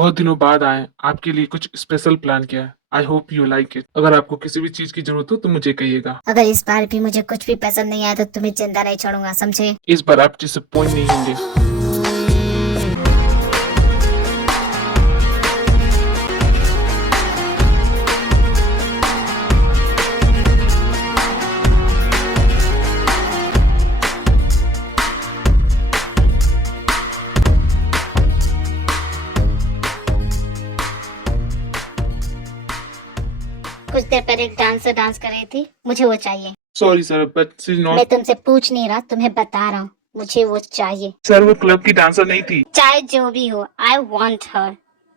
बहुत दिनों बाद आए, आपके लिए कुछ स्पेशल प्लान किया है। I hope you like it. अगर आपको किसी भी चीज की जरूरत हो तो मुझे कहिएगा। अगर इस बार भी मुझे कुछ भी पसंद नहीं आया तो तुम्हें जिंदा नहीं छोड़ूंगा, समझे? इस बार आप डिसअपॉइंट नहीं होंगे। कुछ देर पहले एक डांसर डांस कर रही थी, मुझे वो चाहिए। Sorry sir, but she is मैं नॉट। तुमसे पूछ नहीं रहा, तुम्हें बता रहा हूँ, मुझे वो चाहिए। सर वो क्लब की डांसर नहीं थी। चाहे जो भी हो, I want her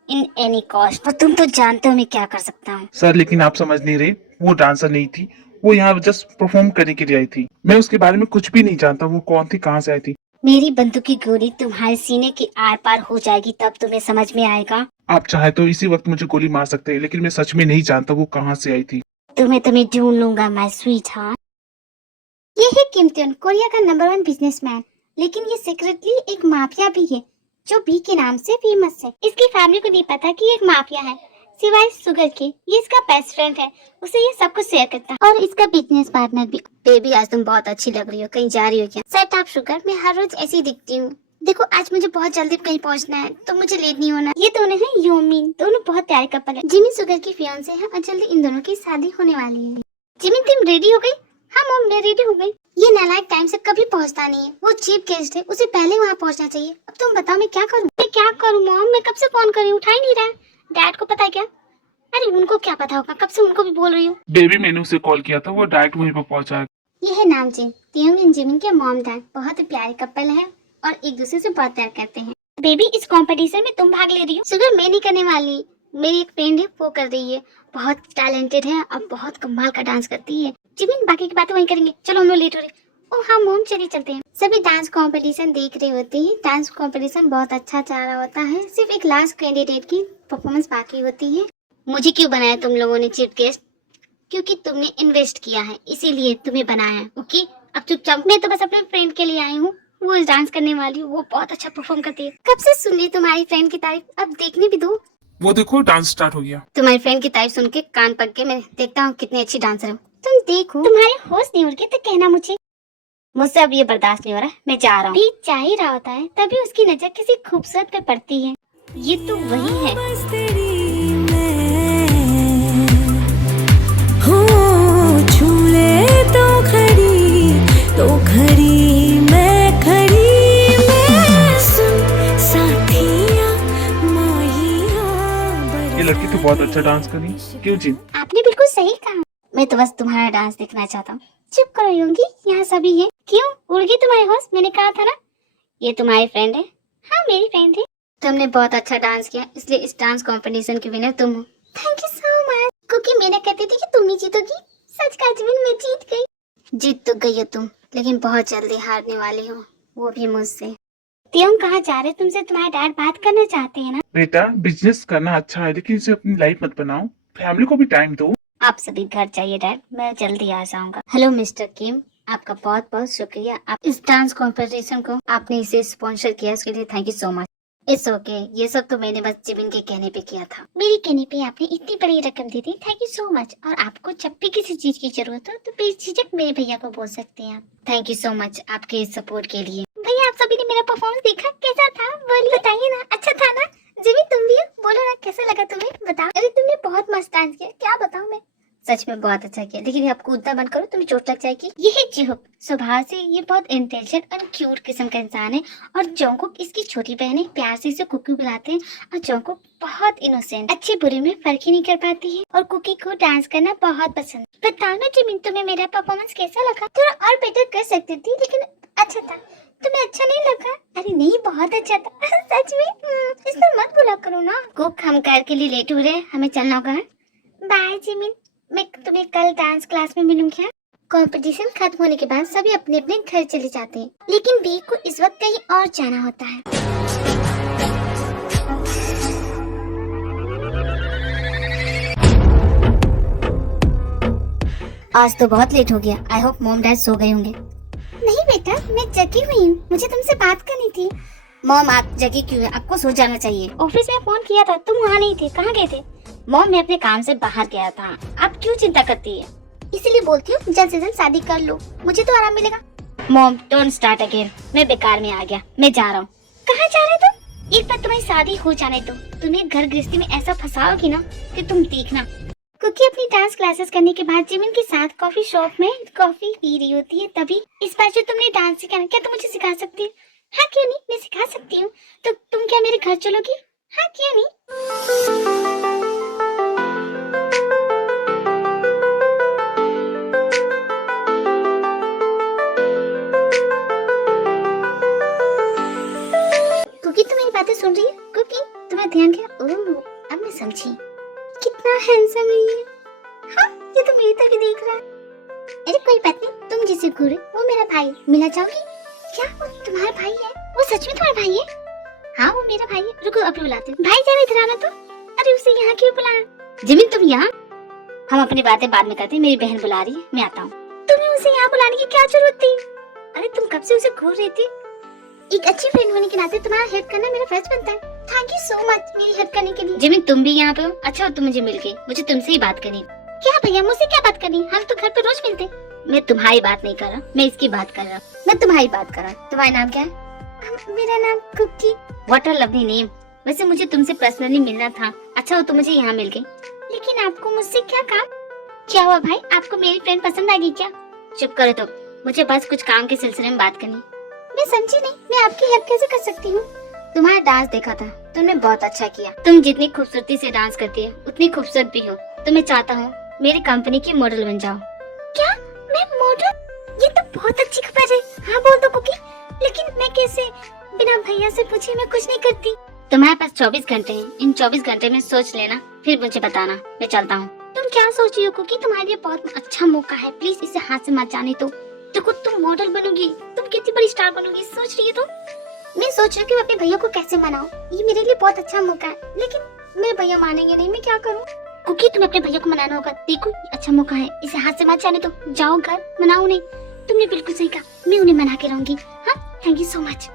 in any cost. और तुम तो जानते हो मैं क्या कर सकता हूँ। सर लेकिन आप समझ नहीं रहे, वो डांसर नहीं थी। वो यहाँ जस्ट परफॉर्म करने के लिए आई थी। मैं उसके बारे में कुछ भी नहीं जानता, वो कौन थी, कहाँ से आई थी। मेरी बंदूक की गोली तुम्हारे सीने की आर पार हो जाएगी, तब तुम्हें समझ में आएगा। आप चाहे तो इसी वक्त मुझे गोली मार सकते हैं, लेकिन मैं सच में नहीं जानता वो कहाँ से आई थी। तुम्हें ढूंढ लूंगा माय स्वीट हार्ट। ये है किम ट्योन, कोरिया का नंबर 1 बिजनेसमैन, लेकिन ये सीक्रेटली एक माफिया भी है जो बी के नाम से फेमस है। इसकी फैमिली को नहीं पता कि ये एक माफिया है, सिवाय सुगर के। ये इसका बेस्ट फ्रेंड है, उसे ये सब कुछ शेयर करता है, और इसका बिजनेस पार्टनर भी। बेबी आज तुम बहुत अच्छी लग रही हो, कहीं जा रही हो क्या? सेट अप शुगर, मैं हर रोज ऐसी दिखती हूँ। देखो आज मुझे बहुत जल्दी कहीं पहुंचना है, तो मुझे लेट नहीं होना। ये दोनों हैं योमिन, दोनों बहुत प्यारे कपल है। जिमी सुगर की फियांसे है और जल्दी इन दोनों की शादी होने वाली है। जिमी तुम रेडी हो गई? हाँ मॉम, मैं रेडी हो गई। ये नालायक टाइम से कभी पहुंचता नहीं है, वो चीफ गेस्ट है, उसे पहले वहाँ पहुंचना चाहिए। अब तुम बताओ मैं क्या करूँ मॉम? मैं कब से फोन कर रही हूँ, उठा ही नहीं रहा है। डैड को पता है क्या? अरे उनको क्या पता होगा, कब से उनको भी बोल रही हूँ। बेबी मैंने उसे कॉल किया था, वो डायरेक्ट वहीं पर पहुंचा है। ये है नामचिन, तियोंग एंड जिमिन के मॉम डैड बहुत ही प्यारे कपल है और एक दूसरे से बहुत प्यार करते हैं। बेबी इस कंपटीशन में तुम भाग ले रही हो? शुगर मैं नहीं करने वाली, मेरी एक फ्रेंड है वो कर रही है, बहुत टैलेंटेड है और बहुत कमाल का डांस करती है। जिमिन बाकी की बातें वहीं करेंगे, चलो हम लोग लेट हो रहे। ओ हाँ मोम, चलिए चलते हैं। सभी डांस कंपटीशन देख रहे होते हैं। डांस कंपटीशन बहुत अच्छा चल रहा होता है, सिर्फ एक लास्ट कैंडिडेट की परफॉर्मेंस बाकी होती है। मुझे क्यों बनाया तुम लोगों ने चीफ गेस्ट? क्योंकि तुमने इन्वेस्ट किया है, इसीलिए तुम्हें बनाया है। ओके अब चुपचाप। मैं तो बस अपने फ्रेंड के लिए आई हूँ, वो डांस करने वाली है, वो बहुत अच्छा परफॉर्म करती है। कब से सुन रही तुम्हारी फ्रेंड की तारीफ, अब देखने भी दो। वो देखो डांस स्टार्ट हो गया। तुम्हारी फ्रेंड की तारीफ सुन के कान पक के मैं देखता हूँ कितनी अच्छी डांसर हो। तुम देखो, तुम्हारे होश नहीं उड़ गए तो कहना मुझे। मुझसे अब ये बर्दाश्त नहीं हो रहा, मैं जा रहा हूँ। भी जा ही रहा होता है, तभी उसकी नजर किसी खूबसूरत पे पड़ती है। ये तो वही है। तो खड़ी मैं सुन साथिया माहिया। ये लड़की तो बहुत अच्छा डांस करी। क्यों जी? आपने बिल्कुल सही कहा, मैं तो बस तुम्हारा डांस देखना चाहता हूँ। चुप करो योंगी, यहाँ सभी है। क्यों उड़ गई तुम्हारे होश? मैंने कहा था ना ये तुम्हारी फ्रेंड है। हाँ मेरी फ्रेंड है। तुमने बहुत अच्छा डांस किया, इसलिए इस डांस कंपटीशन की विनर तुम हो। Thank you so much. क्योंकि मैंने कहती थी कि तुम ही जीतोगी। सच का जीवन में जीत गई। जीत तो गई हो तुम, लेकिन बहुत जल्दी हारने वाली हो, वो भी मुझसे। तियोंग कहाँ जा रहे? तुमसे तुम्हारे डैड बात करना चाहते हैं ना? बेटा बिजनेस करना अच्छा है, लेकिन इसे अपनी लाइफ मत बनाओ। फैमिली को भी टाइम दो। आप सभी घर जाइए डैड, मैं जल्दी आ जाऊंगा। हेलो मिस्टर किम, आपका बहुत बहुत शुक्रिया। आप इस डांस कॉम्पिटिशन को आपने इसे स्पॉन्सर किया, इसके लिए thank you so much. It's okay, ये सब तो मैंने बस जिमिन के कहने पे किया था। मेरे कहने पे आपने इतनी बड़ी रकम दी थी, थैंक यू सो मच। और आपको जब भी किसी चीज की जरूरत हो तो बेझिझक मेरे भैया को बोल सकते हैं आप। थैंक यू सो मच आपके इस सपोर्ट के लिए। भैया आप सभी ने मेरा परफॉर्मेंस देखा, कैसा था? बोलिए, बताइए ना, अच्छा था ना? जिमिन तुम भी बोलो ना, कैसा लगा तुम्हें? बताओ। अरे तुमने बहुत मस्त डांस किया, क्या बताऊं मैं। सच में बहुत अच्छा किया, लेकिन आप कूदना बंद करो, तुम्हें चोट लग जाएगी। ये है जिहोक, स्वभाव से ये बहुत इंटेलिजेंट और क्यूट किस्म का इंसान है। और जोंगकुक इसकी छोटी बहन है, प्यार से इसे कुकी बुलाते हैं। और जोंगकुक बहुत इनोसेंट, अच्छे बुरे में फर्क ही नहीं कर पाती है। और कुकी को डांस करना बहुत पसंद। बताओ ना जिमिन, तुम्हें मेरा परफॉर्मेंस कैसा लगा? थोड़ा और बेटर कर सकती थी, लेकिन अच्छा था। तुम्हें अच्छा नहीं लगा? अरे नहीं, बहुत अच्छा था। सच में इसको मत बुला करो ना। कुक हम कार के लिए लेट हो रहे हैं, हमें चलना होगा। बाय जिमिन, मैं तुम्हें कल डांस क्लास में मिलूंगी। कंपटीशन खत्म होने के बाद सभी अपने अपने घर चले जाते हैं, लेकिन बी को इस वक्त कहीं और जाना होता है। आज तो बहुत लेट हो गया, I hope mom dad so गए होंगे। नहीं बेटा, मैं जगी हुई हूँ, मुझे तुमसे बात करनी थी। मॉम आप जगी क्यों है? आपको सो जाना चाहिए। ऑफिस में फोन किया था, तुम वहाँ नहीं थे, कहाँ गए थे? मॉम मैं अपने काम से बाहर गया था। आप क्यों चिंता करती है? इसीलिए बोलती हूँ जल्द से जल्द शादी कर लो, मुझे तो आराम मिलेगा। मॉम डोंट स्टार्ट अगेन, मैं बेकार में आ गया, मैं जा रहा हूँ। कहाँ जा रहे तुम? एक बार तुम्हारी शादी हो जाने दो, तुम्हें घर गृहस्थी में ऐसा फंसाओगी ना कि तुम देखना। क्योंकि अपनी डांस क्लासेस करने के बाद जिमिन के साथ कॉफी शॉप में कॉफी पी रही होती है, तभी इस बार जो तुमने डांस सीखा ना, क्या तुम मुझे सिखा सकती हो? हाँ क्यों नहीं, मैं सिखा सकती हूँ। तो तुम क्या मेरे घर चलोगी? हाँ क्यों नहीं। कुकी तुम मेरी बातें सुन रही है? कुकी तुम्हें ध्यान गया? ओह अब मैं समझी, कितना हैंडसम है ये। हाँ ये तो मेरी तरफ देख रहा है। अरे कोई बात नहीं, तुम जिसे घूरे वो मेरा भाई, मिला जाओगी? क्या वो तुम्हारा भाई है? वो सच में तुम्हारा भाई है? हाँ वो मेरा भाई है। रुको अभी बुलाती हूँ। भाई जरा इधर आना तो। अरे उसे यहाँ क्यों बुलाया? जिमिन तुम यहाँ? हम अपनी बातें बाद में करते हैं, मेरी बहन बुला रही है, मैं आता हूँ। तुम्हें उसे यहाँ बुलाने की क्या जरूरत थी? अरे तुम कब से उसे घूर रही थी? एक अच्छी फ्रेंड होने के नाते तुम्हारा हेल्प करना मेरा फर्ज बनता है। थैंक यू सो मच मेरी हेल्प करने के लिए। जिमिन तुम भी यहाँ पे हो? अच्छा तुम मुझे मिल गई, मुझे तुमसे ही बात करनी। क्या भैया मुझसे क्या बात करनी? हम तो घर पे रोज मिलते। मैं तुम्हारी बात नहीं कर रहा, मैं इसकी बात कर रहा हूँ। मैं तुम्हारी बात कर रहा हूँ। तुम्हारा नाम क्या है? मेरा नाम Cookie. What a lovely name. वैसे मुझे तुमसे पर्सनली मिलना था। अच्छा हो तुम मुझे यहाँ मिल गई। लेकिन आपको मुझसे क्या काम? क्या हुआ भाई, आपको मेरी फ्रेंड पसंद आ गई क्या? चुप करो तो, मुझे बस कुछ काम के सिलसिले में बात करनी। मैं समझी नहीं, मैं आपकी हेल्प कैसे कर सकती हूँ? तुम्हारा डांस देखा था, तुमने बहुत अच्छा किया। तुम जितनी खूबसूरती से डांस करती है उतनी खूबसूरत भी हो। तो मैं चाहता हूँ मेरी कंपनी की मॉडल बन जाओ। क्या मैं मॉडल? ये तो बहुत अच्छी खबर है। हाँ बोल दो कुकी। लेकिन मैं कैसे? बिना भैया से पूछे मैं कुछ नहीं करती। तुम्हारे पास 24 घंटे हैं, इन 24 घंटे में सोच लेना, फिर मुझे बताना। मैं चलता हूँ। तुम क्या सोच रही हो कुकी? तुम्हारे लिए बहुत अच्छा मौका है, प्लीज इसे हाथ से मत जाने दो। देखो तुम मॉडल बनोगी, तुम कितनी बड़ी स्टार बनोगी, सोच रही है तुम? मैं सोच रही हूँ कि मैं अपने भैया को कैसे मनाऊं। ये मेरे लिए बहुत अच्छा मौका है, लेकिन मेरे भैया मानेंगे नहीं, मैं क्या करूँ? कुकी तुम्हें अपने भैया को मनाना होगा। देखो ये अच्छा मौका है, इसे हाथ से मत जाने दो। जाओ घर, मनाओ नहीं। तुमने बिल्कुल सही कहा, मैं उन्हें मना के रहूंगी। हाँ थैंक यू सो मच।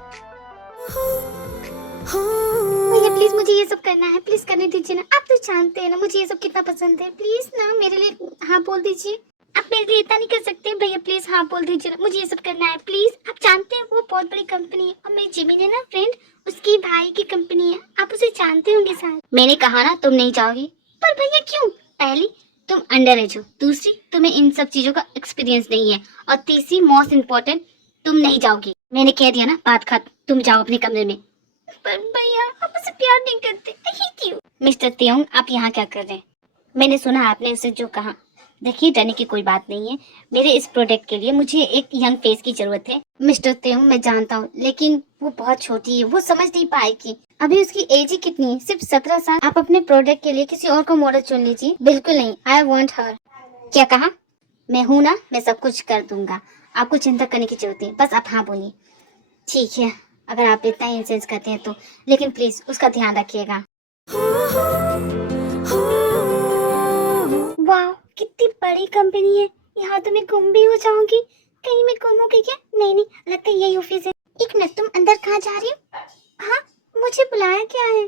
भैया प्लीज मुझे ये सब करना है, प्लीज करने दीजिए ना। आप तो जानते हैं ना मुझे ये सब कितना पसंद है। प्लीज ना मेरे लिए हाँ बोल दीजिए। आप मेरे लिए इतना नहीं कर सकते भैया, प्लीज हाँ बोल दीजिए ना, मुझे ये सब करना है प्लीज। आप जानते हैं वो बहुत बड़ी कंपनी है और मेरी जिमिन है ना फ्रेंड, उसकी भाई की कंपनी है, आप उसे जानते होंगे शायद। मैंने कहा ना तुम नहीं जाओगी। पर भैया क्यों? पहली तुम अंडर एज हो, दूसरी तुम्हें इन सब चीजों का एक्सपीरियंस नहीं है, और तीसरी मोस्ट इम्पोर्टेंट तुम नहीं जाओगी। मैंने कह दिया ना, बात खत्म, तुम जाओ अपने कमरे में। पर भैया आप उसे प्यार नहीं करते। क्यों? मिस्टर त्योंग आप यहाँ क्या कर रहे हैं? मैंने सुना आपने उसे जो कहा। देखिए डरने की कोई बात नहीं है, मेरे इस प्रोडक्ट के लिए मुझे एक यंग फेस की जरूरत है। मिस्टर त्योंग मैं जानता हूँ, लेकिन वो बहुत छोटी है, वो समझ नहीं पाएगी। अभी उसकी एज ही कितनी है? सिर्फ 17 साल। आप अपने प्रोडक्ट के लिए किसी और को मॉडल चुन लीजिए। बिल्कुल नहीं, आई वॉन्ट हर। क्या कहा? मैं हूँ ना, मैं सब कुछ कर दूंगा, आपको चिंता करने की जरूरत नहीं, बस आप हाँ बोलिए। ठीक है अगर आप इतना इंसेंस करते हैं तो, लेकिन प्लीज उसका ध्यान रखिएगा। वाह कितनी बड़ी कंपनी है, यहाँ तो मैं गुम भी हो जाऊंगी। कहीं मैं गुम हो गई क्या? नहीं नहीं, लगता है यही ऑफिस है। एक मिनट, तुम अंदर कहाँ जा रही हो? हाँ मुझे बुलाया क्या है?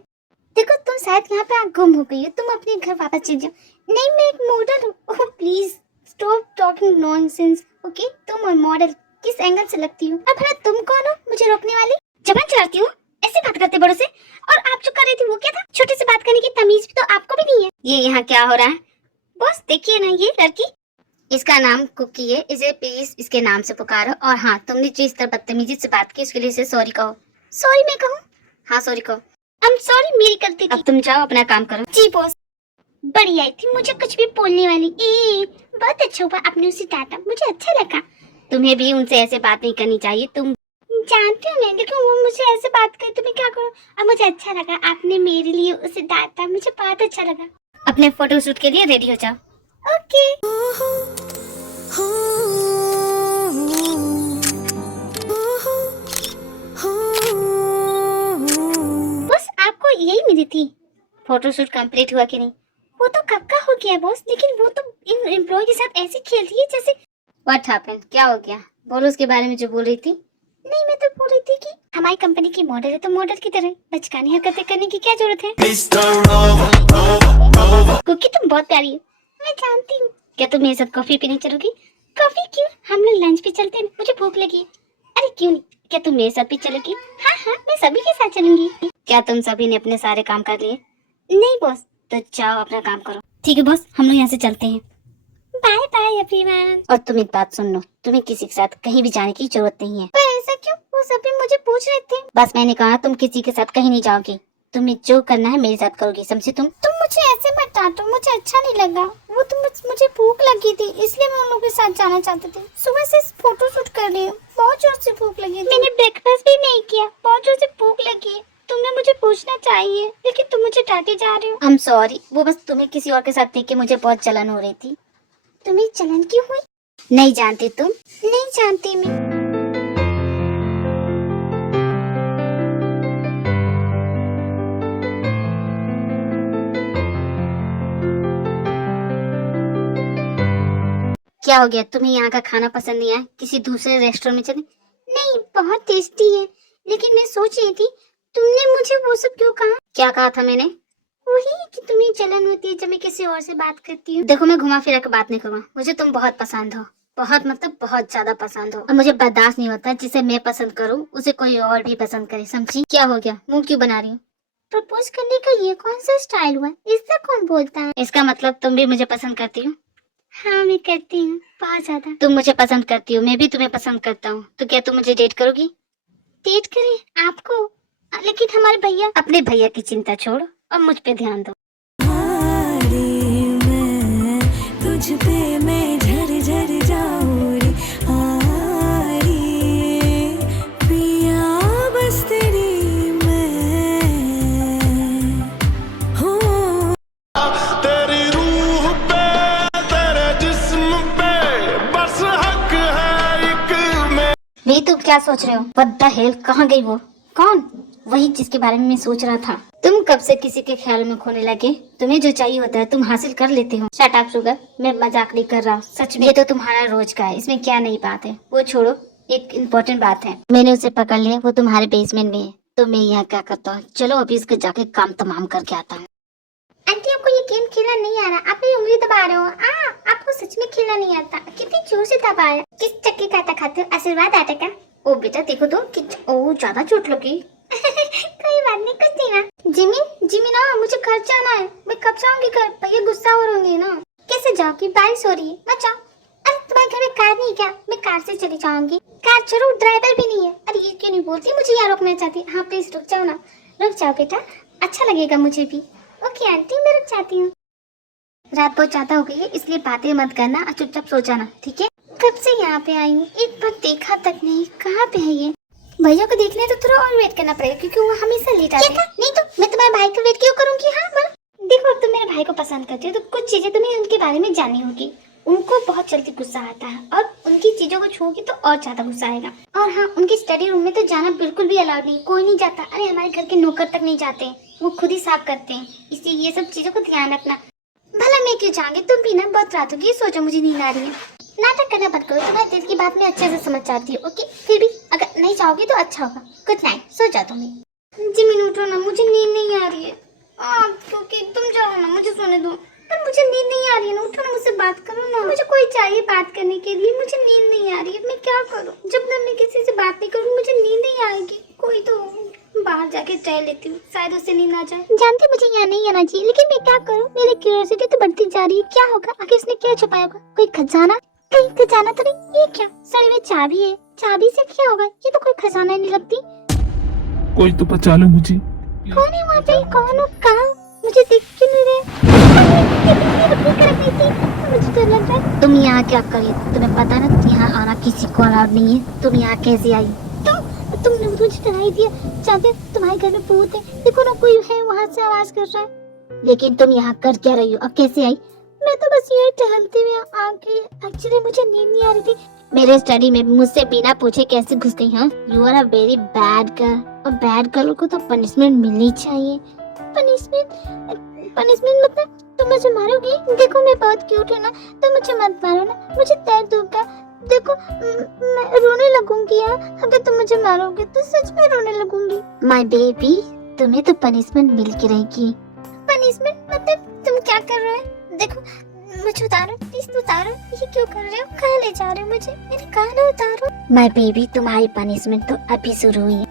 देखो तुम शायद यहाँ पे गुम हो गई हो, तुम अपने घर वापस चली जाओ। नहीं मैं एक मॉडल हूँ। Oh please stop talking nonsense. Okay तुम मॉडल किस एंगल से लगती हो? अब भला तुम कौन हो मुझे रोकने वाली? जबान चढ़ती हो, ऐसे बात करते बड़ों से। और आप जो कर रही थी वो क्या था? छोटे से बात करने की तमीज भी तो आपको भी नहीं है। ये यहाँ क्या हो रहा है? बॉस देखिए ना ये लड़की, इसका नाम कुकी है, इसे प्लीज इसके नाम से पुकारो। और हाँ तुमने जिस तरह बदतमीजी से बात की उसके लिए इसे सॉरी कहो। सॉरी मैं कहूँ? हाँ सॉरी कहो। I'm sorry मेरी गलती थी। अब तुम जाओ अपना काम करो। जी बॉस। बड़ी आई थी मुझे कुछ भी बोलने वाली। बहुत अच्छा हुआ आपने उसे डांटा, मुझे अच्छा लगा। तुम्हें भी उनसे ऐसे बात नहीं करनी चाहिए। तुम जानती हो मैं, लेकिन वो मुझे ऐसे बात करे तो मैं क्या करूँ? अब मुझे अच्छा लगा आपने मेरे लिए उसे डांटा, मुझे बहुत अच्छा लगा। अपने फोटो शूट के लिए रेडी हो जाओ। ओके। बस आपको यही मिली थी? फोटो शूट कंप्लीट हुआ कि नहीं? वो तो कब का हो गया बॉस, लेकिन वो तो इन एम्प्लॉय के साथ ऐसे खेल रही है जैसे। What happened? क्या हो गया? बोलो उसके बारे में जो बोल रही थी। नहीं, मैं तो बोल रही थी कि हमारी कंपनी की मॉडल है तो मॉडल की तरह बचकानी हरकतें करने की क्या जरूरत है। कुकी तुम बहुत प्यारी हो, मैं जानती हूँ। क्या तुम मेरे साथ कॉफी पीने चलोगी? कॉफी क्यों, हम लोग लंच पे चलते हैं, मुझे भूख लगी है। अरे क्यों नहीं, क्या तुम मेरे साथ भी चलोगी? हाँ हाँ, मैं सभी के साथ चलूंगी। क्या तुम सभी ने अपने सारे काम कर लिए? नहीं बॉस। तो जाओ अपना काम करो। ठीक है बॉस, हम लोग यहाँ से चलते हैं। Bye bye everyone. और तुम एक बात सुन लो, तुम्हें किसी के साथ कहीं भी जाने की जरूरत नहीं है। पर ऐसा क्यों? वो सभी मुझे पूछ रहे थे। बस मैंने कहा तुम किसी के साथ कहीं नहीं जाओगी, तुम्हें जो करना है मेरे साथ करोगी, समझी तुम मुझे ऐसे मत डांटो, मुझे अच्छा नहीं लगा। वो तो मुझे भूख लगी थी, इसलिए मैं उन लोगों के साथ जाना चाहती थी। सुबह से फोटो शूट कर रही हूँ, बहुत जोर से भूख लगी थी। मैंने ब्रेकफास्ट भी नहीं किया, बहुत जोर से भूख लगी है। तुम्हें मुझे पूछना चाहिए, लेकिन तुम मुझे डांटे जा रहे हो। आई एम सॉरी, वो बस तुम्हें किसी और के साथ देख के मुझे बहुत जलन हो रही थी। तुम्हें जलन क्यों हुई? नहीं जानती तुम? नहीं जानती मैं। क्या हो गया, तुम्हें यहाँ का खाना पसंद नहीं आया? किसी दूसरे रेस्टोरेंट में चले? नहीं, बहुत टेस्टी है, लेकिन मैं सोच रही थी तुमने मुझे वो सब क्यों कहा? क्या कहा था मैंने? वही कि तुम्हें जलन होती है जब मैं किसी और से बात करती हूँ। देखो मैं घुमा फिरा के बात नहीं करूँगा, मुझे तुम बहुत पसंद हो, बहुत मतलब बहुत ज्यादा पसंद हो, और मुझे बर्दाश्त नहीं होता जिसे मैं पसंद करूँ उसे कोई और भी पसंद करे, समझी? क्या हो गया, मुंह क्यों बना रही हो? प्रपोज करने का ये कौन सा स्टाइल हुआ? इससे कौन बोलता है? इसका मतलब तुम भी मुझे पसंद करती हो? हाँ मैं करती हूँ, बहुत ज्यादा। तुम मुझे पसंद करती हो, मैं भी तुम्हें पसंद करता हूँ, तो क्या तुम मुझे डेट करोगी? डेट करें आपको? लेकिन हमारे भैया। अपने भैया की चिंता छोड़ो और मुझ पे ध्यान दो। मैं तुझ पे मैं झर झर जाऊं रे आरी पिया बस तेरी मैं हो तेरी रूह पे तेरे जिस्म पे बस हक है एक में। नहीं, तुम क्या सोच रहे हो? What the hell, कहाँ गई वो? कौन? वही जिसके बारे में मैं सोच रहा था। तुम कब से किसी के ख्याल में खोने लगे? तुम्हें जो चाहिए होता है तुम हासिल कर लेते हो। शट अप शुगर, मैं मजाक नहीं कर रहा हूँ, सच में। ये तो तुम्हारा रोज का है, इसमें क्या नई बात है? वो छोड़ो, एक इम्पोर्टेंट बात है। मैंने उसे पकड़ लिया, वो तुम्हारे बेसमेंट में है। तो मैं यहाँ क्या करता हूँ? चलो अभी इसके जाके काम तमाम करके आता हूँ। आंटी आपको ये गेम खेलना नहीं आ रहा, आप मेरी उंगली दबा रहे हो। आपको सच में खेलना नहीं आता? कितनी जोर से दबाया। किस चक्के का आटा खाते हो? आशीर्वाद आटा का? ओ बेटा देखो तो ओ ज्यादा चोट लगी। कोई बात नहीं, कुछ नहीं ना। जिमी ना, मुझे घर जाना है। मैं कब जाऊंगी घर? भैया गुस्सा हो रहे ना। कैसे जाओगी? बारिश हो रही है, मत जाओ। अरे तुम्हारे घर में कार नहीं क्या? मैं कार से चली जाऊंगी। कार छोड़ो, ड्राइवर भी नहीं है। अरे ये क्यों नहीं बोलती, मुझे यहाँ रोकना चाहती। हाँ प्लीज रुक जाओ ना, रुक जाओ बेटा, अच्छा लगेगा मुझे भी। ओके आंटी, मैं रुक जाती हूँ। रात बहुत ज्यादा हो गई है, इसलिए बातें मत करना और चुपचाप सो जाना, ठीक है? कब से यहाँ पे आई हूँ, एक बार देखा तक नहीं। कहाँ पे है ये? भैया को देखने तो थोड़ा और वेट करना पड़ेगा, क्योंकि वो हमेशा लेट आते हैं। नहीं तो मैं तुम्हारे भाई का वेट क्यों करूंगी? हाँ बोलो। देखो तुम मेरे भाई को पसंद करती हो तो कुछ चीजें तुम्हें उनके बारे में जाननी होगी। उनको बहुत जल्दी गुस्सा आता है और उनकी चीजों को छूओगी तो और ज्यादा गुस्सा आएगा। और हाँ, उनकी स्टडी रूम में तो जाना बिल्कुल भी अलाउड नहीं, कोई नहीं जाता। अरे हमारे घर के नौकर तक नहीं जाते, वो खुद ही साफ करते हैं, इसलिए ये सब चीजों को ध्यान रखना। भला मैं क्यों जाऊंगी? तुम भी ना बहुत रात होगी, सो जाओ, मुझे नींद आ रही है। नाटक करना बंद करो, तुम्हारे दिल की बात मैं अच्छे से समझ जाती हूँ। ओके, फिर भी अगर नहीं चाहोगी तो अच्छा होगा। गुड नाइट, सो जाओ तुम। जी मैं उठो ना, मुझे नींद नहीं आ रही है। क्योंकि तुम जाओ ना, मुझे सोने दो। पर मुझे नींद नहीं आ रही है ना, उठो ना, मुझसे बात करो ना। मुझे कोई चाहिए बात करने के लिए, मुझे नींद नहीं आ रही है। मैं क्या करूँ? जब तक मैं किसी से बात नहीं करूँ मुझे नींद नहीं आएगी। कोई तो बाहर जाके ट्राई लेती हूँ, शायद उससे नींद आ जाए। जानती मुझे यहाँ नहीं आना चाहिए, लेकिन मैं क्या करूँ? मेरी क्यूरियोसिटी तो बढ़ती जा रही है। क्या होगा? आखिर इसने क्या छुपाया होगा? कोई खजाना? कहीं खजाना तो नहीं? ये क्या? साड़ी में चाबी है, चाबी से क्या होगा? ये तो कोई खजाना नहीं लगती। कोई तो बचा लो मुझे। कौन है वहाँ पे? कौन हो? कहाँ? मुझे देख क्यों नहीं रहे? मुझे तो लग रहा है तुम यहाँ क्या कर रही हो? तुम्हें पता ना यहाँ आना किसी को अलाउड नहीं है। तुम यहाँ कैसे आई? तुमने मुझे डराई दिया। जानते तुम्हारे घर में भूत है, देखो ना कोई है वहाँ से आवाज कर रहा है। लेकिन तुम यहाँ कर क्या रही हो? अब कैसे आई? मैं तो बस ये टहलते हुए आके, एक्चुअली मुझे नींद नहीं आ रही थी। मेरे स्टडी में मुझसे बिना पूछे कैसे घुस गई? हाँ, you are a very bad girl, और बैड गर्ल को तो पनिशमेंट मिलनी चाहिए। पनिशमेंट मतलब तुम मुझे मारोगी? देखो मैं बहुत क्यूट हूँ ना, तो मुझे मत मारो ना, मुझे दर्द होगा। देखो मैं रोने लगूंगी यार, अगर तुम मुझे मारोगे तो सच में रोने लगूंगी। माय बेबी, तुम्हें तो पनिशमेंट मिल के रहेगी। पनिशमेंट मतलब तुम क्या कर रहे हो? देखो मुझे उतारो, प्लीज उतारो। ये क्यों कर रहे हो? कहाँ ले जा रहे हो मुझे? मेरे कान उतारो। माय बेबी, तुम्हारी पनिशमेंट तो अभी शुरू हुई है।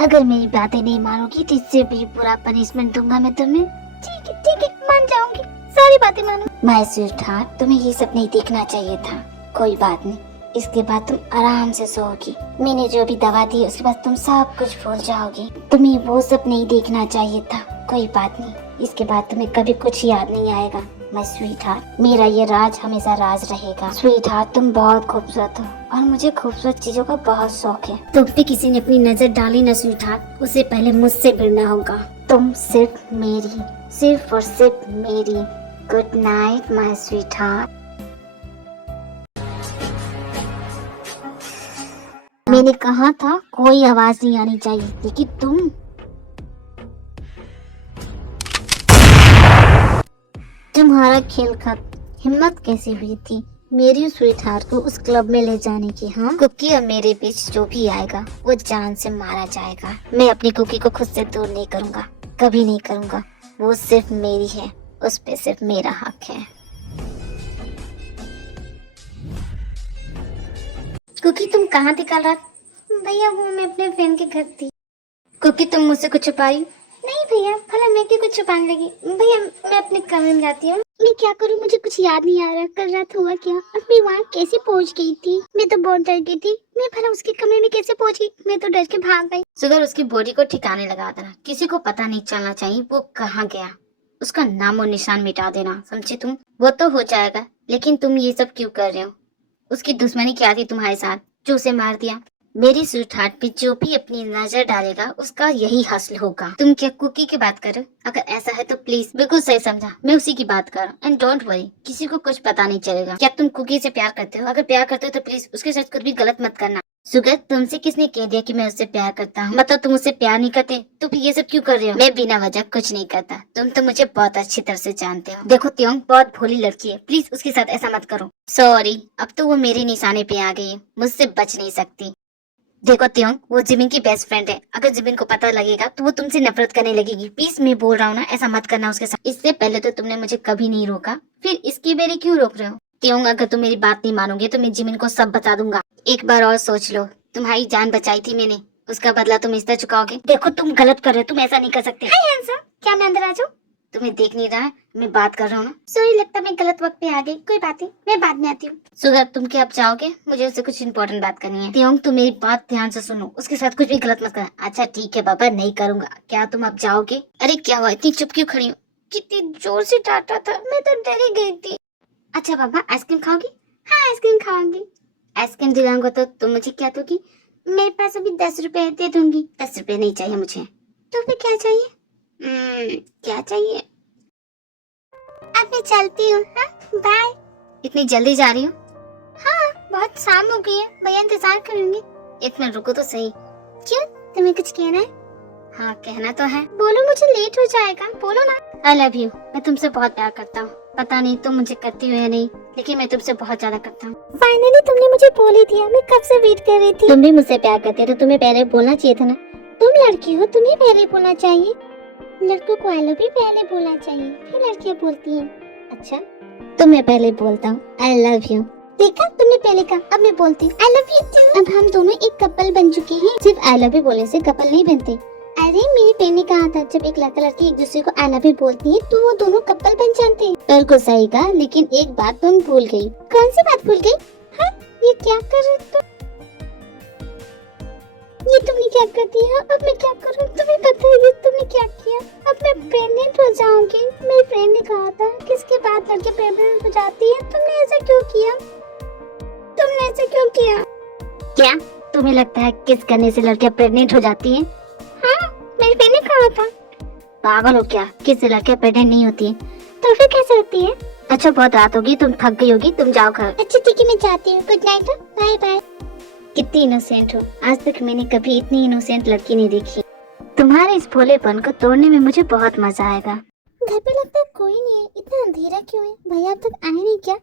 अगर मेरी बातें नहीं मानोगी तो इससे भी बुरा पनिशमेंट दूंगा मैं तुम्हें। ठीक है मान जाऊंगी, सारी बातें मानो। माय स्वीट हार्ट, तुम्हें ये सब नहीं देखना चाहिए था। कोई बात नहीं, इसके बाद तुम आराम से सोओगी। मैंने जो भी दवा दी उसके बाद तुम सब कुछ भूल जाओगी। तुम्हें वो सब नहीं देखना चाहिए था। कोई बात नहीं, इसके बाद तुम्हें कभी कुछ याद नहीं आएगा। माय स्वीट हार्ट, मेरा ये राज हमेशा राज रहेगा। स्वीट हार्ट, तुम बहुत खूबसूरत हो और मुझे खूबसूरत चीजों का बहुत शौक है। तुम पे किसी ने अपनी नजर डाली ना स्वीट हार्ट, उससे पहले मुझसे भिड़ना होगा। तुम सिर्फ मेरी, सिर्फ और सिर्फ मेरी। Good night my sweet heart. मैंने कहा था कोई आवाज नहीं आनी चाहिए, लेकिन तुम्हारा खेल खत्म। हिम्मत कैसे हुई थी मेरी स्वीट हार्ट को उस क्लब में ले जाने की? हाँ, कुकी और मेरे बीच जो भी आएगा वो जान से मारा जाएगा। मैं अपनी कुकी को खुद से दूर नहीं करूँगा, कभी नहीं करूँगा। वो सिर्फ मेरी है, उस पे सिर्फ मेरा हक है। कुकी तुम कहाँ थी कल रात? भैया वो मैं अपने फ्रेंड के घर थी। कुकी तुम मुझसे कुछ छुपा रही? नहीं भैया, भला मैं क्यों कुछ छुपाने लगी? भैया मैं अपने कमरे में जाती हूँ। मैं क्या करूँ, मुझे कुछ याद नहीं आ रहा कल रात हुआ क्या और मैं वहाँ कैसे पहुँच गई थी। मैं तो बहुत डर गई थी। मैं भला उसके कमरे में कैसे पहुँच गई? मैं तो डर के भाग गई। सुगर उसकी बॉडी को ठिकाने लगा देना, किसी को पता नहीं चलना चाहिए वो कहाँ गया। उसका नामो निशान मिटा देना, समझे तुम? वो तो हो जाएगा, लेकिन तुम ये सब क्यों कर रहे हो? उसकी दुश्मनी क्या थी तुम्हारे साथ जो उसे मार दिया? मेरी स्वीट हार्ट पे जो भी अपनी नजर डालेगा उसका यही हासिल होगा। तुम क्या कुकी की बात कर रहे हो? अगर ऐसा है तो प्लीज, बिल्कुल सही समझा, मैं उसी की बात कर रहा हूँ। एंड डोंट वरी, किसी को कुछ पता नहीं चलेगा। क्या तुम कुकी से प्यार करते हो? अगर प्यार करते हो तो प्लीज उसके साथ कुछ भी गलत मत करना। सुगर, तुमसे किसने कह दिया कि मैं उससे प्यार करता हूँ? मतलब तुम उससे प्यार नहीं करते तो फिर ये सब क्यों कर रहे हो? मैं बिना वजह कुछ नहीं करता, तुम तो मुझे बहुत अच्छी तरह से जानते हो। देखो त्योंग बहुत भोली लड़की है, प्लीज उसके साथ ऐसा मत करो। सॉरी, अब तो वो मेरे निशाने पे आ गई है, मुझसे बच नहीं सकती। देखो त्योंग, वो जिमिन की बेस्ट फ्रेंड है। अगर जिमिन को पता लगेगा तो वो तुमसे नफरत करने लगेगी। प्लीज मैं बोल रहा हूँ ना, ऐसा मत करना उसके साथ। इससे पहले तो तुमने मुझे कभी नहीं रोका, फिर इसकी बेरी क्यों रोक रहे हो? त्योंग, अगर तुम मेरी बात नहीं मानोगे तो मैं जिमिन को सब बता दूंगा। एक बार और सोच लो, तुम्हारी जान बचाई थी मैंने, उसका बदला तुम इस तरह चुकाओगे? देखो तुम गलत कर रहे हो, तुम ऐसा नहीं कर सकते। हाय हैंडसम, क्या मैं अंदर आ जाऊं? तुम्हें देख नहीं रहा है मैं बात कर रहा हूँ ना? सॉरी, लगता मैं गलत वक्त पे आ गई। कोई बात नहीं, मैं बाद में आती हूँ। सुगर, तुम क्या अब जाओगे? मुझे उससे कुछ इम्पोर्टेंट बात करनी है। त्योंग, तुम मेरी बात ध्यान से सुनो, उसके साथ कुछ भी गलत मत करना। अच्छा ठीक है पापा, नहीं करूँगा। क्या तुम अब जाओगे? अरे क्या हुआ, इतनी चुप क्यों खड़ी हो? कितनी जोर से डांटा था, मैं तो डर ही गई थी। अच्छा पापा, आइसक्रीम खाओगी? हाँ आइसक्रीम खाऊंगी। आइसक्रीम दिलाऊंगा तो तुम मुझे क्या दोगी? मेरे पास अभी 10 रुपए दे दूंगी। 10 रुपए नहीं चाहिए मुझे। तो फिर क्या चाहिए? क्या चाहिए? अब मैं चलती हूँ, हाँ बाय। इतनी जल्दी जा रही हूँ? हाँ बहुत शाम हो गई है, भैया इंतजार करेंगे। एक मिनट रुको तो सही। क्यों, तुम्हें कुछ कहना है? हाँ कहना तो है। बोलो, मुझे लेट हो जाएगा, बोलो ना। आई लव यू, मैं तुमसे बहुत प्यार करता हूँ। पता नहीं तुम मुझे करती हो या नहीं, लेकिन मैं तुमसे बहुत ज्यादा करता हूँ। फाइनली तुमने मुझे बोल ही दिया, मैं कब से वेट कर रही थी। तुम भी मुझसे प्यार करते हो तो तुम्हें पहले बोलना चाहिए था ना। तुम लड़की हो, तुम्हें पहले बोलना चाहिए। लड़कों को आई लव यू पहले बोलना चाहिए, फिर लड़कियां बोलती हैं। अच्छा तो मैं पहले बोलता हूँ आई लव यू। देखा, तुमने पहले कहा, अब मैं बोलती हूँ आई लव यू टू। अब हम दोनों एक कपल बन चुके हैं। सिर्फ आई लव यू बोलने से कपल नहीं बनते। अरे मेरी बहन ने कहा था जब एक लड़का लड़की एक दूसरे को आई लव यू बोलती है तो वो दोनों कपल बन जाते हैं। बिल्कुल सही कहा, लेकिन एक बात तुम भूल गई। कौन सी बात भूल गई? हाँ ये क्या कर रहे तुम? ये तुमने क्या कर दिया? अब मैं क्या करूं? तुम्हें पता है तुमने क्या किया? अब मैं प्रेग्नेंट हो जाऊंगी। मेरी फ्रेंड ने कहा था कि इसके बाद लड़के प्रेग्नेंट हो जाती है। तुमने ऐसा क्यों किया? तुमने ऐसा क्यों किया? क्या तुम्हें लगता है किस करने से लड़कियां प्रेग्नेंट हो जाती हैं? हाँ मेरी फ्रेंड ने कहा था। पागल हो क्या? किस से लड़कियां प्रेग्नेंट नहीं होती है? तो फिर कैसे होती है? अच्छा बहुत रात होगी, तुम थक गई होगी, तुम जाओ घर। अच्छा ठीक है मैं जाती हूँ, गुड नाइट, बाय बाय। कितनी इनोसेंट हो, आज तक मैंने कभी इतनी इनोसेंट लड़की नहीं देखी। तुम्हारे इस भोलेपन को तोड़ने में मुझे बहुत मजा आएगा। घर पे लगता है कोई नहीं है, इतना अंधेरा क्यों है? भैया अब तक आए नहीं क्या?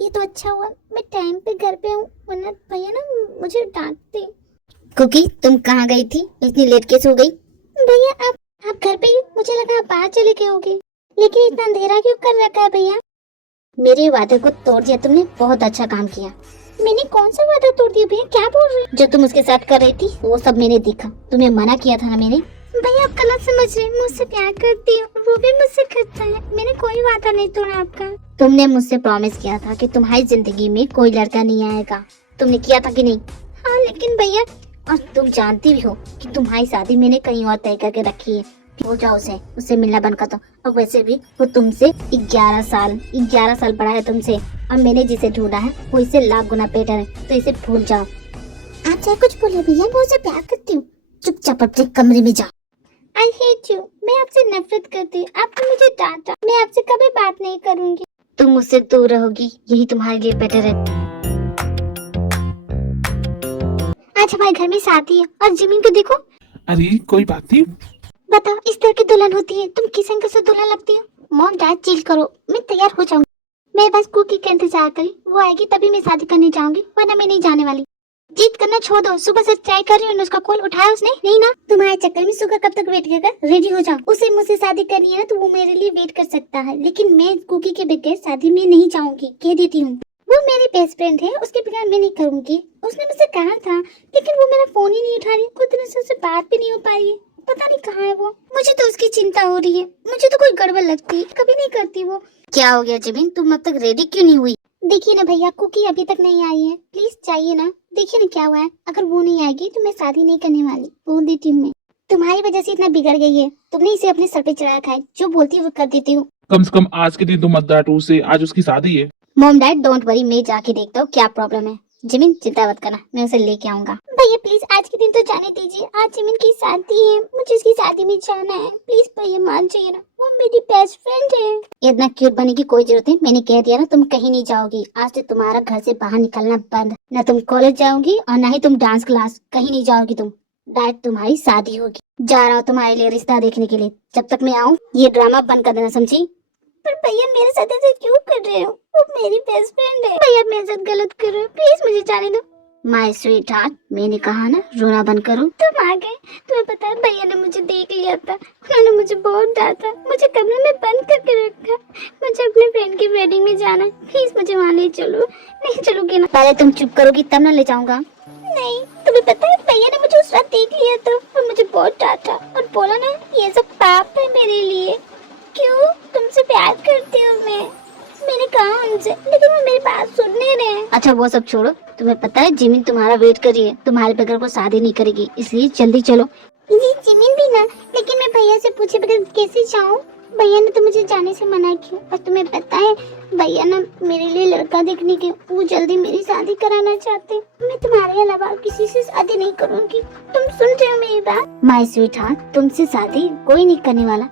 ये तो अच्छा हुआ मैं टाइम पे घर पे हूँ, वरना भैया ना मुझे डांटते। कुकी तुम कहाँ गई थी, इतनी लेट कैसे हो गई? भैया आप घर पे ही, मुझे लगा आप बाहर चले गए होगे, लेकिन इतना अंधेरा क्यों कर रखा है भैया? मेरे वादे को तोड़ दिया तुमने, बहुत अच्छा काम किया। मैंने कौन सा वादा तोड़ दिया भैया, क्या बोल रहे? जो तुम उसके साथ कर रही थी वो सब मैंने देखा, तुम्हें मना किया था ना मैंने। भैया आप गलत समझ रहे, मुझसे प्यार करती हो, वो भी मुझसे करता है, मैंने कोई वादा नहीं तोड़ा आपका। तुमने मुझसे प्रॉमिस किया था कि तुम्हारी जिंदगी में कोई लड़का नहीं आएगा, तुमने किया था कि नहीं? हाँ लेकिन भैया, और तुम जानती भी हो कि तुम्हारी शादी मैंने कहीं और तय करके रखी है। हो जाओ उससे मिलना बंद कर दो। और वैसे भी वो तुमसे 11 साल बड़ा है तुमसे, और मैंने जिसे ढूंढा है वो इससे लाख गुना बेटर है, तो इसे भूल जाओ। आप चाहे कुछ बोले भैया, मैं उसे प्यार करती हूँ। चुपचाप अपने कमरे में जाओ। आई हेट यू, मैं आपसे नफरत करती हूँ, आपने मुझे डांटा, मैं आपसे कभी बात नहीं करूंगी। तुम मुझसे दूर रहोगी, यही तुम्हारे लिए बेटर है। आज हमारे घर में शादी है और जिमिन को देखो। अरे कोई बात नहीं। बताओ इस तरह की दुल्हन होती है, तुम किस अंक से दुल्हन लगती हो? मॉम डैड चिल करो, मैं तैयार हो जाऊंगी। मैं बस कुकी का इंतजार करी, वो आएगी तभी मैं शादी करने जाऊंगी, वरना मैं नहीं जाने वाली। जीत करना छोड़ दो, सुबह से ट्राई कर रही हूँ, उसका कॉल उठाया उसने नहीं ना। तुम्हारे चक्कर में सुबह कब तक वेट करेगा, रेडी हो जाओ। उसे मुझसे शादी करनी है ना तो वो मेरे लिए वेट कर सकता है, लेकिन मैं कुकी के बगैर शादी में नहीं जाऊंगी, कह देती हूँ। वो मेरी बेस्ट फ्रेंड है, उसके बिना मैं नहीं करूंगी। उसने मुझसे कहा था, लेकिन वो मेरा फोन ही नहीं उठा रही, कुछ दिनों से उससे बात भी नहीं हो पा रही है, पता नहीं कहाँ है वो। मुझे तो उसकी चिंता हो रही है, मुझे तो कोई गड़बड़ लगती है, कभी नहीं करती वो। क्या हो गया जिमिन, तुम अब तक रेडी क्यों नहीं हुई? देखिए ना भैया, कुकी अभी तक नहीं आई है, प्लीज चाहिए ना, देखिए ना क्या हुआ है। अगर वो नहीं आएगी तो मैं शादी नहीं करने वाली, बोल देती हूँ मैं। तुम्हारी वजह से इतना बिगड़ गई है, तुमने इसे अपने सर पे चढ़ा रखा है, जो बोलती है वो कर देती हूँ। कम से कम आज के दिन तुम मत डांटो उसे, आज उसकी शादी है। मॉम डैड डोंट वरी, मैं जाके देखता हूँ क्या प्रॉब्लम है। जिमिन चिंता मत करना, मैं उसे लेके आऊंगा। भैया प्लीज आज के दिन तो जाने दीजिए, आज जिमिन की शादी है, मुझे उसकी शादी में जाना है, प्लीज भैया मान जाइए ना, वो मेरी बेस्ट फ्रेंड है। इतना क्यूट बनने की कोई जरूरत नहीं, मैंने कह दिया ना तुम कहीं नहीं जाओगी। आज से तुम्हारा घर से बाहर निकलना बंद, न तुम कॉलेज जाओगी और न ही तुम डांस क्लास, कहीं नहीं जाओगी तुम। डायरेक्ट तुम्हारी शादी होगी। जा रहा हूँ तुम्हारे लिए रिश्ता देखने के लिए, जब तक मैं आऊँ ये ड्रामा बंद कर देना, समझी? पर भैया मेरे साथ ऐसे क्यों कर रहे हो, वो मेरी बेस्ट फ्रेंड है। भैया मेरे साथ गलत कर रहे हो, प्लीज मुझे जाने दो। माय स्वीट हार्ट, मैंने कहा ना रोना बंद करो। तुम आ गए, तुम्हें पता है भैया ने मुझे देख लिया था, उन्होंने मुझे बहुत डांटा, मुझे कमरे में बंद करके रखा। मुझे अपने फ्रेंड की वेडिंग में जाना है, प्लीज मुझे वहाँ ले चलो। नहीं चलोगे ना? पहले तुम चुप करोगी तब ना ले जाऊंगा। नहीं, तुम्हें पता है भैया ने मुझे उस रात देख लिया था और मुझे बहुत डांटा और बोला ना ये सब पाप है मेरे लिए। क्यों, तुमसे प्यार करती हूँ मैंने कहा उनसे, लेकिन वो मेरी बात सुन नहीं रहे। अच्छा वो सब छोड़ो, तुम्हें पता है जिमिन तुम्हारा वेट कर रही है, तुम्हारे बगैर वो शादी नहीं करेगी, इसलिए जल्दी चलो। जी जिमिन भी ना, लेकिन मैं भैया से पूछे बगैर कैसे जाऊँ? भैया ने तो मुझे जाने से मना किया, और तुम्हें पता है भैया ना मेरे लिए लड़का देखने के, वो जल्दी मेरी शादी कराना चाहते। मैं तुम्हारे अलावा किसी से शादी नहीं करूँगी, तुम सुन रहे हो मेरी बात? माय स्वीट हार्ट, तुमसे शादी कोई नहीं करने वाला।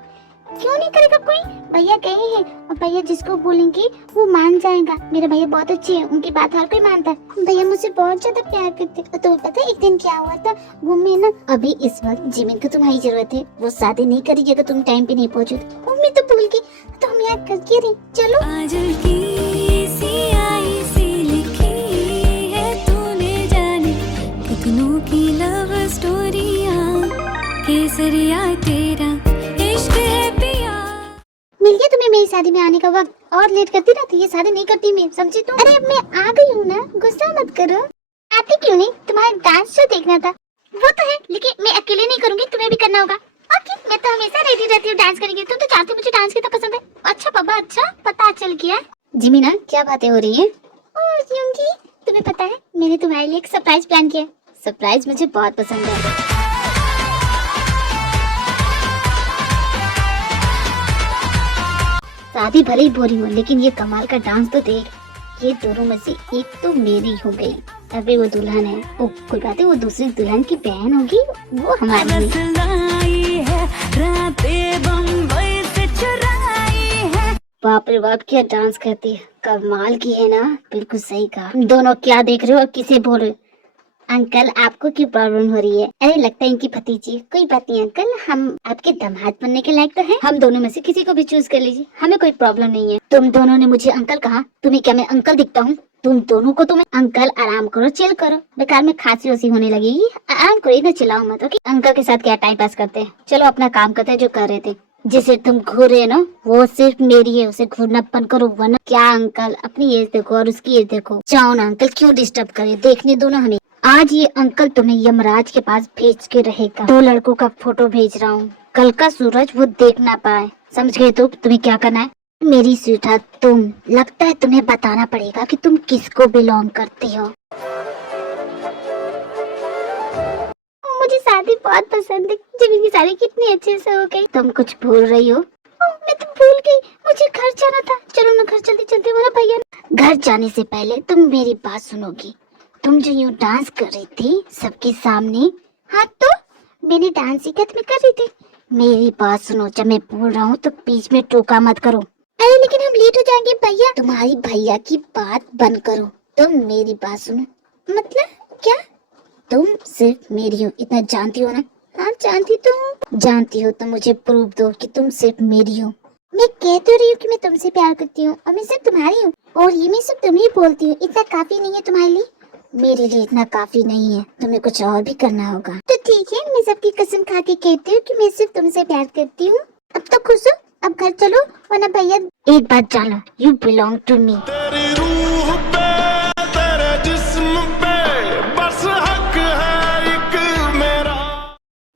क्यों नहीं करेगा कोई? भैया गए हैं, और भैया जिसको बोलेंगे वो मान जाएगा। मेरे भैया बहुत अच्छे हैं, उनकी बात हर कोई मानता है। भैया मुझसे बहुत ज्यादा प्यार करते हैं। तुम्हें पता है एक दिन क्या हुआ था, वो मैं ना अभी इस वक्त जिमिन को तुम्हारी जरूरत है, वो शादी नहीं करेगी अगर तुम टाइम पे नहीं पहुँचो। मम्मी तो भूल गई, तो हम याद करके रही। चलो काजल की सियाही सी लिखी है तूने जाने, कितनों की लव स्टोरियाँ, केसरिया तेरा इश्क है पिया। मिल गया तुम्हें मेरी शादी में आने का वक्त, और लेट करती ना तो ये शादी नहीं करती मैं, समझी तुम? अरे अब मैं आ गई हूँ ना, गुस्सा मत करो। आती क्यों नहीं, तुम्हारा डांस शो देखना था। वो तो है, लेकिन मैं अकेले नहीं करूँगी, तुम्हें भी करना होगा। ओके, मैं तो हमेशा रेडी रहती हूँ डांस करेंगे, तुम तो जानते हो मुझे डांस कितना पसंद है। अच्छा पापा, अच्छा पता चल गया। जिमिना क्या बातें हो रही है? क्योंकि तुम्हें पता है मैंने तुम्हारे लिए एक सरप्राइज प्लान किया। सरप्राइज मुझे बहुत पसंद है। शादी भले ही बोरिंग हो, लेकिन ये कमाल का डांस तो देख। ये दोनों में से एक तो मेरी हो गई, अभी वो दुल्हन है। ओ कोई बात है, वो दूसरी दुल्हन की बहन होगी, वो हमारी है। बाप रे बाप क्या डांस करती है, कमाल की है ना। बिल्कुल सही कहा। दोनों क्या देख रहे हो और किसे बोल रहे हो? अंकल आपको क्या प्रॉब्लम हो रही है? अरे लगता है इनकी भतीजी। कोई बात नहीं अंकल, हम आपके दामाद बनने के लायक तो हैं। हम दोनों में से किसी को भी चूज कर लीजिए, हमें कोई प्रॉब्लम नहीं है। तुम दोनों ने मुझे अंकल कहा, तुम्हें क्या मैं अंकल दिखता हूँ? तुम दोनों को तो मैं अंकल आराम करो, चिल करो, बेकार में खांसी वासी होने लगेगी। आराम करो, इतना चिल्लाओ मत। ओके अंकल के साथ क्या टाइम पास करते हैं, चलो अपना काम करते हैं जो कर रहे थे। जिसे तुम घूर रहे हो ना वो सिर्फ मेरी है, उसे घूरना बंद करो वरना। क्या अंकल अपनी एज देखो और उसकी एज देखो। जाओ ना अंकल, क्यों डिस्टर्ब करे, देखने दो ना हमें। आज ये अंकल तुम्हें यमराज के पास भेज के रहेगा। 2 लड़कों का फोटो भेज रहा हूँ, कल का सूरज वो देख ना पाए, समझ गए? तो तुम्हें क्या करना है मेरी स्वीटहार्ट, तुम लगता है तुम्हें बताना पड़ेगा कि तुम किसको बिलोंग करती हो। मुझे शादी बहुत पसंद है, जब इनकी शादी कितनी अच्छे से हो गई। तुम कुछ भूल रही हो। मैं तो भूल गई, मुझे घर जाना था। चलो ना घर जल्दी जल्दी, मेरा भैया। घर जाने से पहले तुम मेरी बात सुनोगी। तुम जो यूँ डांस कर रही थी सबके सामने, हाँ तो मैंने डांस सीखा तुम्हें कर रही थी। मेरी बात सुनो, जब मैं बोल रहा हूँ तो बीच में टोका मत करो। अरे लेकिन हम लेट हो जाएंगे भैया। तुम्हारी भैया की बात बंद करो, तुम मेरी बात सुनो। मतलब क्या? तुम सिर्फ मेरी हो, इतना जानती हो ना? हाँ जानती तो हूँ। जानती हो तो मुझे प्रूफ दो कि तुम सिर्फ मेरी हो। मैं कह तो रही हूँ कि मैं तुमसे प्यार करती हूँ और मैं सिर्फ तुम्हारी हूँ, और ये मैं सिर्फ तुम्हें बोलती हूँ। इतना काफी नहीं है तुम्हारे लिए? मेरे लिए इतना काफी नहीं है, तुम्हें कुछ और भी करना होगा। तो ठीक है, मैं सबकी कसम खा के कहती हूँ कि मैं सिर्फ तुमसे प्यार करती हूँ। अब तो खुश हो, अब घर चलो वरना भैया। एक बात जानो, यू बिलोंग टू मी। तेरी रूह पे तेरे जिस्म पे बस हक है एक मेरा।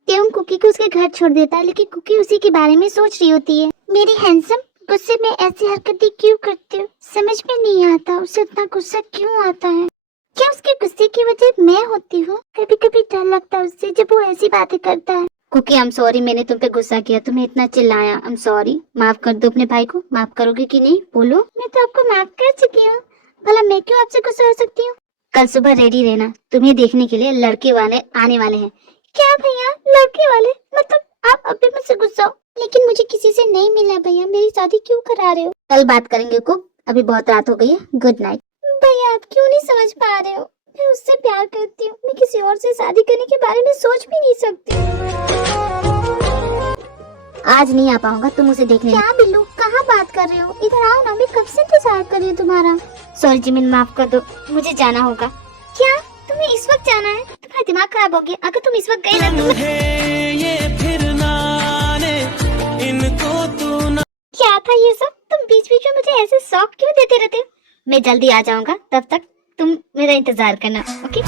त्यों कुकी को उसके घर छोड़ देता है, लेकिन कुकी उसी के बारे में सोच रही होती है। मेरी हैंडसम, गुस्से में ऐसी हरकतें क्यों करती हो? समझ में नहीं आता उसे इतना गुस्सा क्यों आता है। क्या उसके गुस्से की वजह मैं होती हूँ? कभी कभी डर लगता है उससे जब वो ऐसी बातें करता है। कुकी आई एम सॉरी, मैंने तुम पे गुस्सा किया, तुम्हें इतना चिल्लाया। आई एम सॉरी, माफ कर दो अपने भाई को। माफ करोगे कि नहीं बोलो? मैं तो आपको माफ कर चुकी हूँ, भला मैं क्यों आपसे गुस्सा हो सकती हूँ? कल सुबह रेडी रहना, तुम्हें देखने के लिए लड़के वाले आने वाले हैं। क्या भैया लड़के वाले? मतलब आप अभी मुझसे गुस्सा हो? लेकिन मुझे किसी से नहीं मिला भैया, मेरी शादी क्यों करा रहे हो? कल बात करेंगे कुक, अभी बहुत रात हो गई है, गुड नाइट। भैया आप क्यों नहीं समझ पा रहे हो? मैं उससे प्यार करती हूँ, मैं किसी और से शादी करने के बारे में सोच भी नहीं सकती। आज नहीं आ पाऊंगा तुम उसे देखने। क्या बिल्लू, कहाँ बात कर रहे हो? इधर आओ ना, मैं कब से इंतजार कर रही हूँ तुम्हारा। सॉरी जिमिन, माफ कर दो, मुझे जाना होगा। क्या तुम्हें इस वक्त जाना है? तुम्हारा दिमाग खराब हो गया। अगर तुम इस वक्त गए ना तो क्या था ये सब? तुम बीच बीच में मुझे ऐसे शौक क्यों देते रहते हो? मैं जल्दी आ जाऊंगा, तब तक तुम मेरा इंतजार करना, ओके?